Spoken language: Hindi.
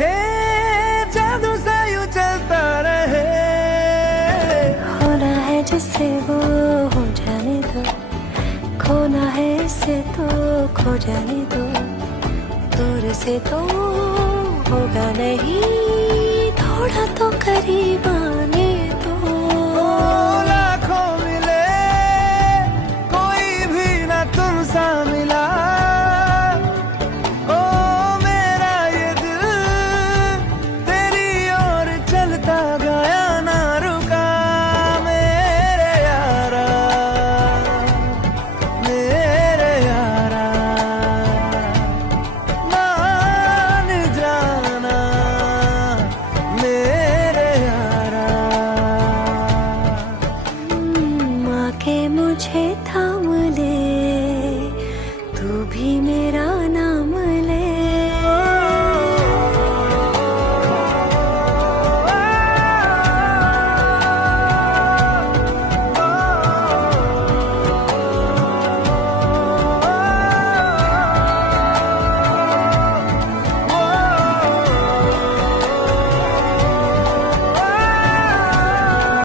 हे जादू सा यूं चलता रहे, होना है जिससे वो हो जाने दो, खोना है इससे तो खो जाने दो, दूर से तो होगा नहीं, थोड़ा तो करीब आने